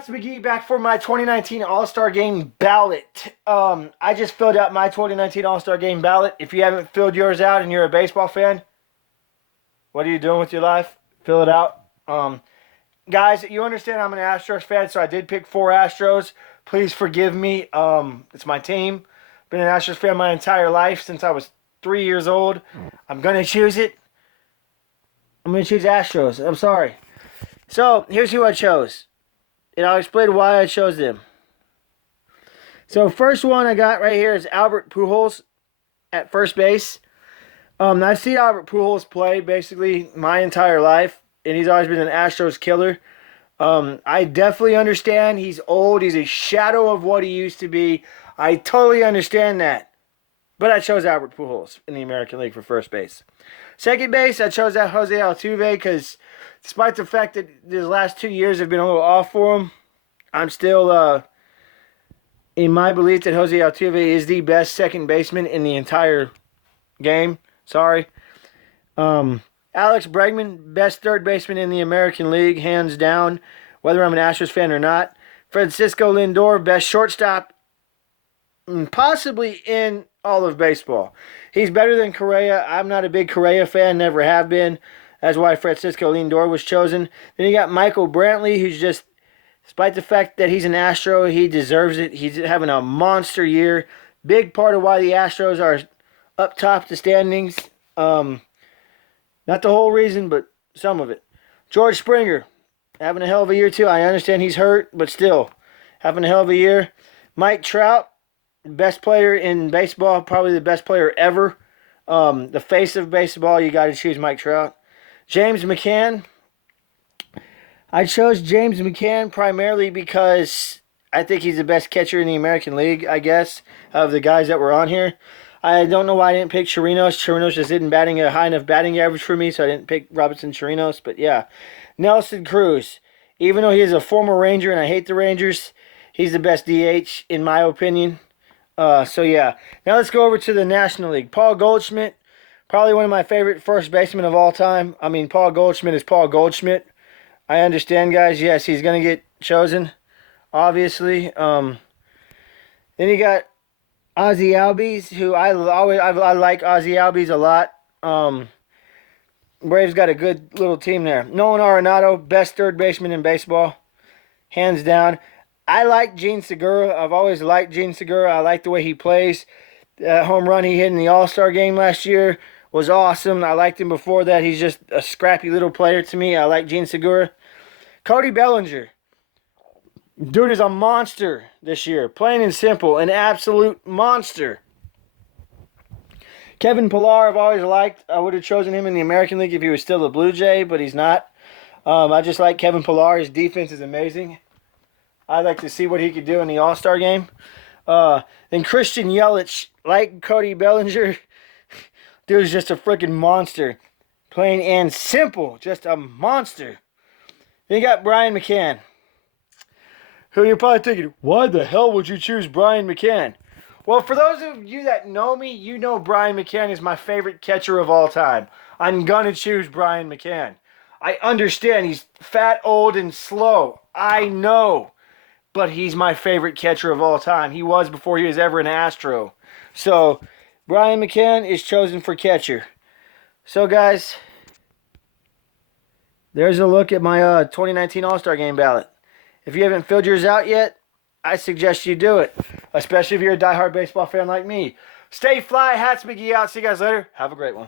Hats McGee back for my 2019 All-Star Game ballot. I just filled out my 2019 All-Star Game ballot. If you haven't filled yours out and you're a baseball fan, what are you doing with your life? Fill it out. Guys, you understand I'm an Astros fan, so I did pick 4 Astros. Please forgive me. It's my team. Been an Astros fan my entire life since I was 3 years old. I'm going to choose it. I'm going to choose Astros. I'm sorry. So, here's who I chose. And I'll explain why I chose them. So, first one I got right here is Albert Pujols at first base. I've seen Albert Pujols play basically my entire life, and he's always been an Astros killer. I definitely understand he's old. He's a shadow of what he used to be. I totally understand that. But I chose Albert Pujols in the American League for first base. Second base, I chose that Jose Altuve because despite the fact that these last 2 years have been a little off for him, I'm still in my belief that Jose Altuve is the best second baseman in the entire game. Sorry. Alex Bregman, best third baseman in the American League, hands down, whether I'm an Astros fan or not. Francisco Lindor, best shortstop, possibly in all of baseball. He's better than Correa. I'm not a big Correa fan, never have been. That's why Francisco Lindor was chosen. Then you got Michael Brantley, who's just, despite the fact that he's an Astro, he deserves it. He's having a monster year. Big part of why the Astros are up top the standings. Not the whole reason, but some of it. George Springer, having a hell of a year too. I understand he's hurt, but still, having a hell of a year. Mike Trout, best player in baseball, probably the best player ever. The face of baseball, you got to choose Mike Trout. James McCann. I chose James McCann primarily because I think he's the best catcher in the American League, I guess, of the guys that were on here. I don't know why I didn't pick Chirinos. Chirinos just isn't batting a high enough batting average for me, so I didn't pick Robinson Chirinos. But yeah, Nelson Cruz. Even though he is a former Ranger and I hate the Rangers, he's the best DH in my opinion. So yeah, now let's go over to the National League. Paul Goldschmidt, probably one of my favorite first basemen of all time. I mean, Paul Goldschmidt is Paul Goldschmidt. I understand, guys. Yes, he's going to get chosen, obviously. Then you got Ozzie Albies, who I like Ozzie Albies a lot. Braves got a good little team there. Nolan Arenado, best third baseman in baseball, hands down. I like Gene Segura. I've always liked Gene Segura. I like the way he plays. That home run he hit in the All-Star game last year was awesome. I liked him before that. He's just a scrappy little player to me. I like Gene Segura. Cody Bellinger. Dude is a monster this year. Plain and simple. An absolute monster. Kevin Pillar I've always liked. I would have chosen him in the American League if he was still a Blue Jay, but he's not. I just like Kevin Pillar. His defense is amazing. I'd like to see what he could do in the All-Star game. Then Christian Yelich, like Cody Bellinger, dude's just a freaking monster. Plain and simple. Just a monster. Then you got Brian McCann, who you're probably thinking, why the hell would you choose Brian McCann? Well, for those of you that know me, you know Brian McCann is my favorite catcher of all time. I'm going to choose Brian McCann. I understand he's fat, old, and slow. I know. But he's my favorite catcher of all time. He was before he was ever an Astro. So, Brian McCann is chosen for catcher. So, guys, there's a look at my 2019 All-Star Game ballot. If you haven't filled yours out yet, I suggest you do it. Especially if you're a diehard baseball fan like me. Stay fly, Hats McGee out. See you guys later. Have a great one.